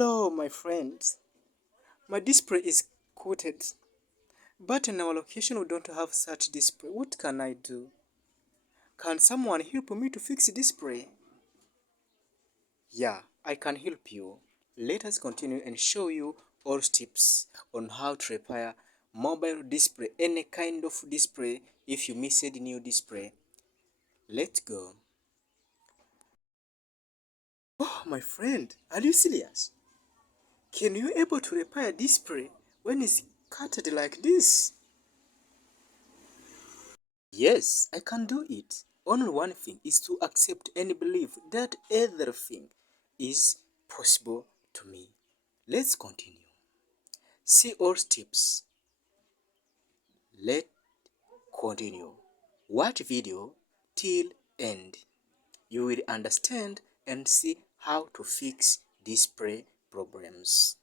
Hello, my friends. My display is coated, but in our location we don't have such display. What can I do? Can someone help me to fix display? Yeah, I can help you. Let us continue and show you all tips on how to repair mobile display, any kind of display if you missed new display. Let's go. Oh, my friend, are you serious? Can you able to repair display when it's cutted like this? Yes, I can do it. Only one thing is to accept and believe that everything is possible to me. Let's continue. See all steps. Let's continue. Watch video till end. You will understand and see how to fix display problems.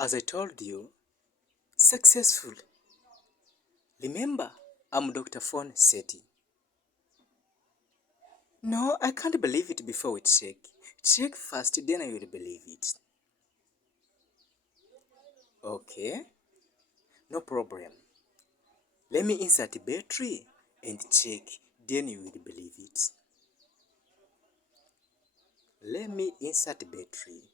As I told you, successful. Remember, I'm Dr. Phone Seti. No, I can't believe it before we check. Check first, then I will believe it. Okay, no problem. Let me insert battery and check, then you will believe it. Let me insert battery.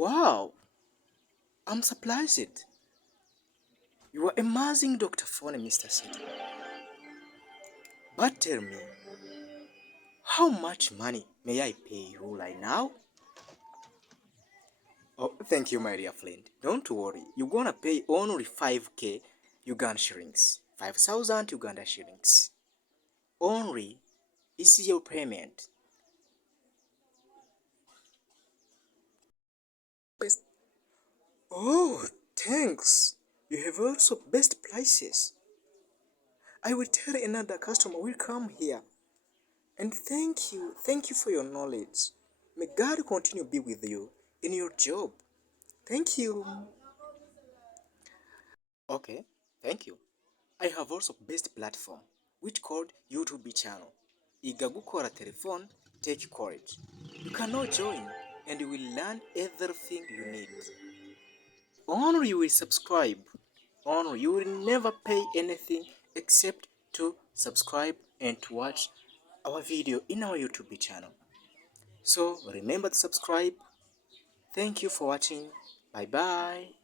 Wow, I'm surprised. You are amazing, Dr. Phone, Mr. City. But tell me, how much money may I pay you right now? Oh, thank you, my dear friend. Don't worry, you're gonna pay only 5k Uganda shillings. 5,000 Uganda shillings. Only is your payment. Best. Oh, thanks. You have also best prices. I will tell another customer will come here. And thank you for your knowledge. May God continue to be with you in your job. Thank you. Okay, thank you. I have also best platform, which called YouTube channel. Iga gukora telefone, take courage. You can now join and you will learn everything you need. Only you will subscribe. Only you will never pay anything except to subscribe and to watch our video in our YouTube channel. So remember to subscribe. Thank you for watching. Bye bye.